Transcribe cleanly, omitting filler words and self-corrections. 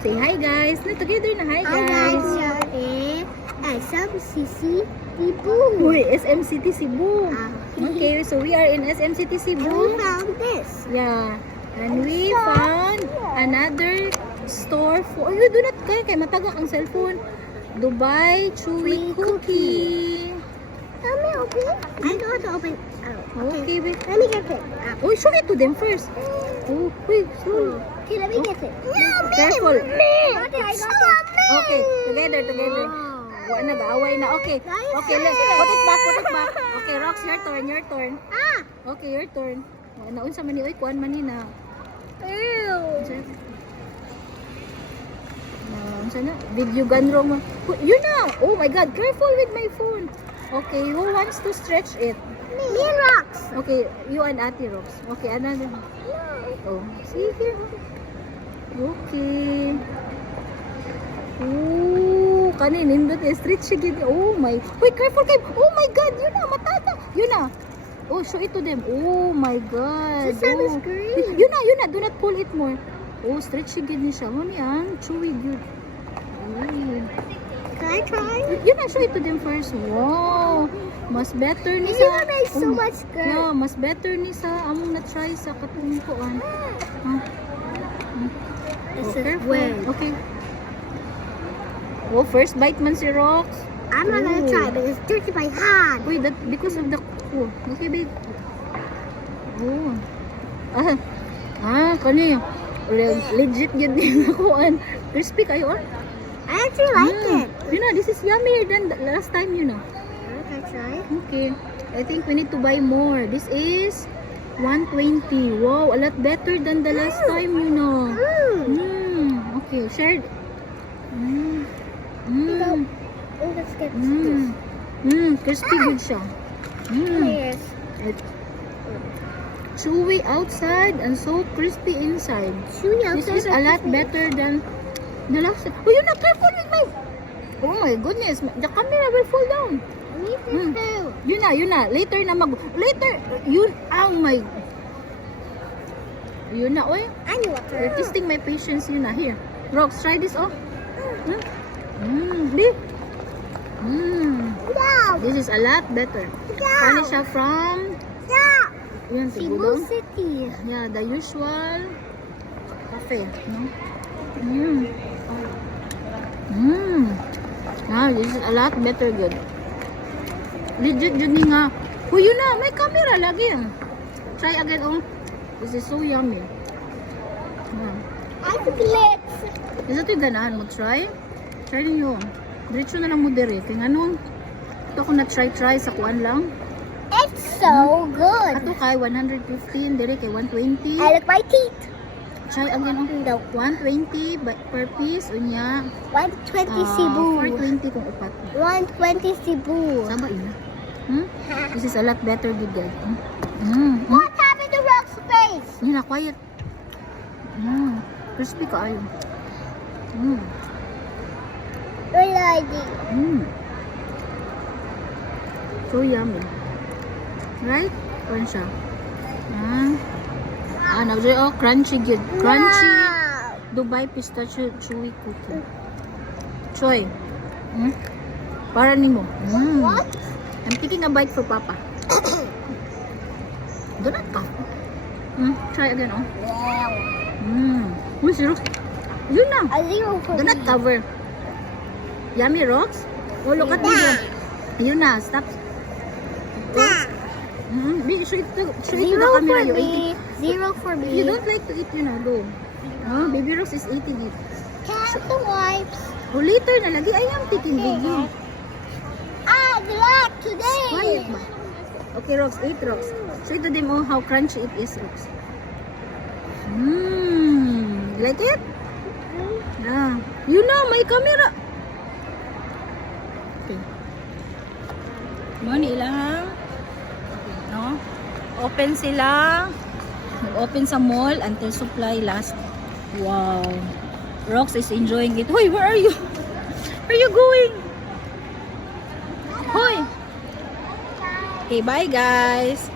Say hi guys. Na together na hi Hi guys. guys, here is SMCC Cebu. Uy, SM City Cebu. Ah. Okay, so we are in SM City And we Cebu. found this. Yeah. And we found another store for you do not kay matagak ang cellphone. Dubai Chewy Cookie. Let me open it. I know how to open. Oh, Okay, wait. let me get it. Oh, show it to them first. Oh, wait, slow. Okay, let me get it. No, me. Careful. Me. I got it. Okay, together. Wala na, away na. Okay, okay, put it back. Okay, Rox, your turn. Ah. Okay, your turn. Naunsa man ni, oy, kuan man ni na. Ew. Unsa na? Video gun wrong. Yun na! Oh my God, careful with my phone. Okay, who wants to stretch it? Me and Rox. Okay, you and Ate Rox. Okay, another. Oh, sige. Okay. Oh, kanin, nindot yung stretch siya. Oh my. Wait, careful kayo. Oh my God, yun na, matata. Yun na. Oh, show it to them. Oh my God. It's on the Oh. screen. Yun na. Do not pull it more. Oh, stretch siya gid ni siya. Mo niyan, chewy good. Can I try? Yun na, show it to them first. Wow. Mas better ni This sa... one makes so much good. Yeah, mas better ni sa among na-try sa katungkuan. Huh? This Oh, is careful. weird. Okay. Oh, first bite man si Rox. I'm not gonna Ooh. try, but it's dirty by hand. Wait, that because of the... Oh, okay, babe. Oh. Kani. Legit yun din nakuan. Crispy kayo, ah. I actually like it. You know, this is yummier than the last time, you know. Can I try? Okay. I think we need to buy more. This is 120. Wow, a lot better than the last time, you know. Okay, shared. Oh, let's get this. Crispy good siya. Yes. Chewy outside and so crispy inside. Chewy This outside. is a lot better than the last time. Oh, you're not careful with my... Oh my goodness, the camera will fall down. Me too. Yun na. Later na Later, yun, oh my... Yun na, oy. I knew what to You're do. testing my patience, yun na. Here, Rox, try this, oh. Di. Wow. This is a lot better. Kani siya from... Yeah. Yun, Cebu tigulong. City. Yeah, the usual cafe, no? This is a lot better good. Legit yun ni nga. Oh, yun na, may camera lagi. Try again, oh. This is so yummy. I have lips. Is ito yung ganahan mo? Try? Try ninyo. Diretso na lang mo dire. Kaya nga nung, ito ko na try sa kuan lang. It's so good. Ato kay 115, dire kay 120. I look my teeth. Try again, oh. No. 120 per piece, unya. 120 Cebu. 420 kung upat. 120 Cebu. Saba ina. This is a lot better good guys. What happened to Rock's face? Yun na, quiet. Crispy ka ayo. Really? So yummy. Right? Kuan siya. Nagdre, oh, crunchy good. Crunchy. Wow. Dubai pistachio chewy cookie. Choy. Para nimo. What? I'm taking a bite for Papa. Do not cough. Try again, oh. Wow. Uy, sirok. Yun na. A zero for Do not me. cover. Yummy rocks? Oh, look at me. Yun na. Stop. Show it to the Zero for camera. You me. Zero for You me. don't like to eat, you know, go. Baby Rocks is eating it. Cat the wipes. Oh, later na lagi. I am taking video. I like today. Quiet ba? Okay, Rocks. Eat, Rocks. Show it to them oh, how crunchy it is, Rocks. Like it? You know, my camera. Okay. Money lang. Okay, no? Open sila. Nag-open sa mall until supply last. Wow. Rox is enjoying it. Hoy, where are you? Where are you going? Hoy. Okay, bye guys.